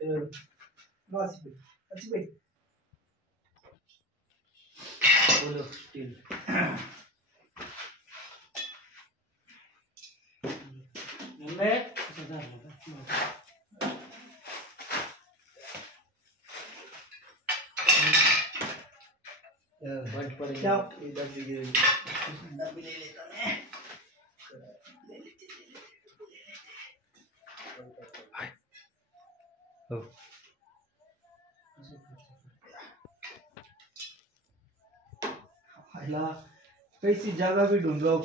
बोलो स्टील कैसी जगह भी ढूंढ लो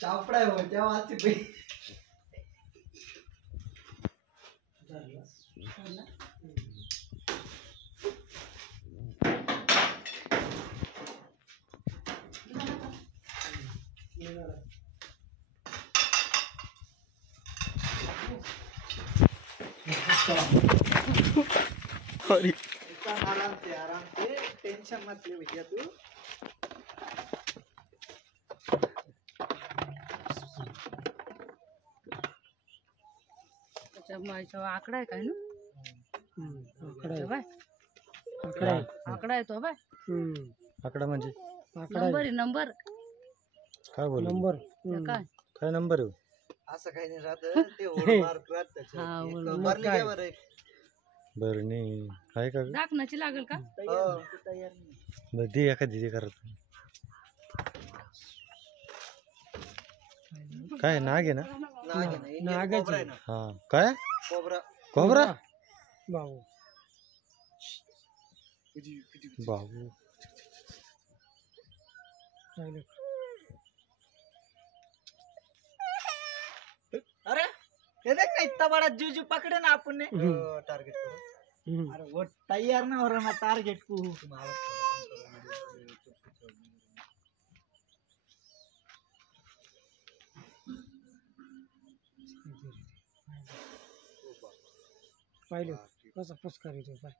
चापड़ा है वो क्या बात है आराम से टेंशन मत ले भैया तू आकडा आहे काय ना आकडा आहे तो बाय आकडा म्हणजे नंबर आहे नंबर काय बोल नंबर काय नंबर आहे असं काही नाही राहत ते होडमार्क राहत त्याच्यात भरली काय बरं बरणी आहे का दाखनाची लागेल का तयार नाही बरं दे एखादी दे करत काय नाग आहे ना नागाची हा काय कोबरा कोबरा बाबू बाबू अरे हे देख ना इतना बड़ा जूजू पकड़े ना अपन ने टारगेट को अरे वो तैयार ना हो रहा ना टारगेट को पाहिलं कसा पुस्कार येतो पाय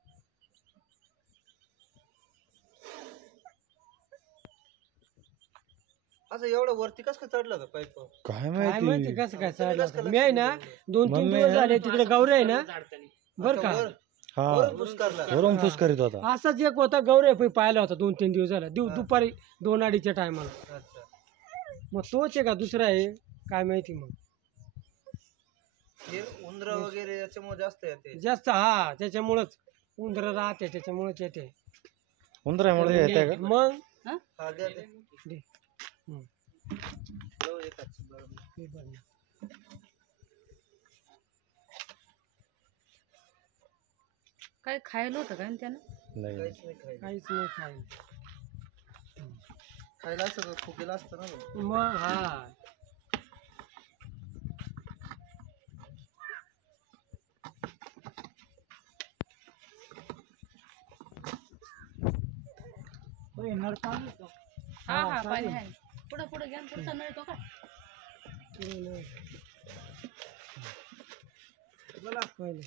असं एवढं वरती कसं चढलं का पाईप काय काय माहिती माहिती कसं काय चढलं मी आहे ना 2-3 दिवस झाले तिकडे गौरे आहे ना बर का हा वरून फुस करीत होता असाच एक होता गौरे पाहिला होता 2-3 दिवस झाला दुपारी 2-2:30च्या टायमाला मग तोच आहे का दुसरा आहे काय माहिती मग हे उंदर वगैरे याच्यामुळे जास्त येते जास्त हा त्याच्यामुळेच उंदर राहते त्याच्यामुळेच येते उंदरामुळे येते का मग हा द्या दे. दे. जाऊ एकाच बरोबर हे बघ ना. काय खायला होतं काय त्यानं नाही काहीच नाही खायला काहीच नाही खायला खायला असतं फुकेला असतं ना भाऊ. मग हा हा हा पाणी आहे पुढे पुढे घ्या पुढचा मिळतो का बोला पहिले